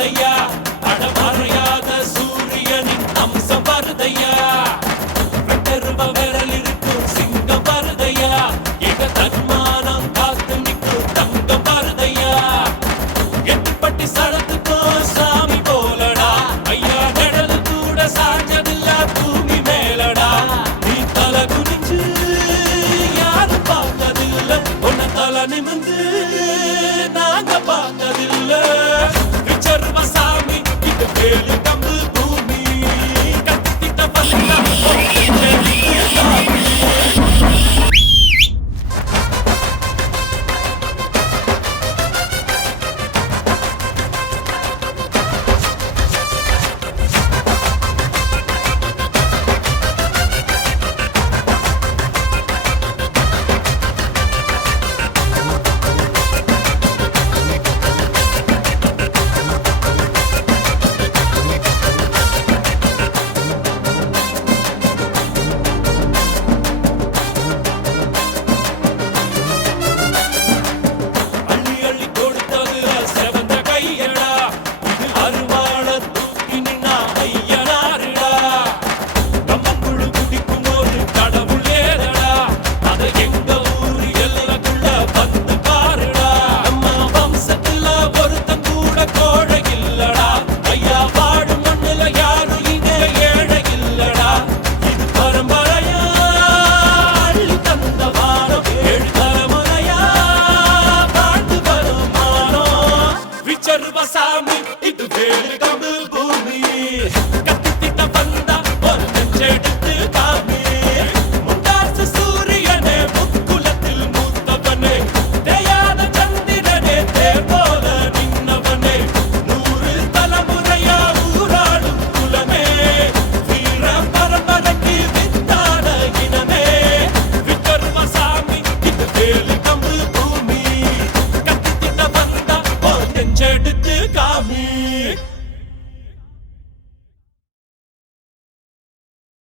வருதையா அடமறையாத சூரியனின் அம்சம் வருதையா வெட்டருவ விரல் இருக்கும் சிங்கம் வருதையா எங்க தன்மானம் காத்து நிற்கும் தங்கம் வருதையா எட்டுப்பட்டி சடத்துக்கும் சாமி போலடா ஐயா கடல் கூட சாஞ்சதில்ல பூமி மேலடா நீ தலை குனிஞ்சு யாரும் பார்த்ததில்ல உன்னை தலை நிமிந்து நாங்க பார்த்ததில்ல விச்சர்வ சாமி இது வேலு கம்பு பூமி கத்திட்ட பல்லா அள்ளி அள்ளி கொடுத்ததுல செவந்த கையடா இது அருவாள தூக்கி நின்னா ஐயனாருடா கம்மங்குழு குடிக்கும் ஒரு கடவுள் ஏதடா அத எங்க ஊரு எல்லக்குள்ள வந்து பாருடா நம்ம வம்சத்துல ஒருத்தன் கூட கோழை இல்லடா ஐயா வாடும் மண்ணுல யாரும் இங்க ஏழை இல்லடா இது பரம்பரையா அள்ளி தந்த வானம் ஏழு தலைமுறையா வாழ்ந்து வரும் மானம் விச்சர்வ சாமி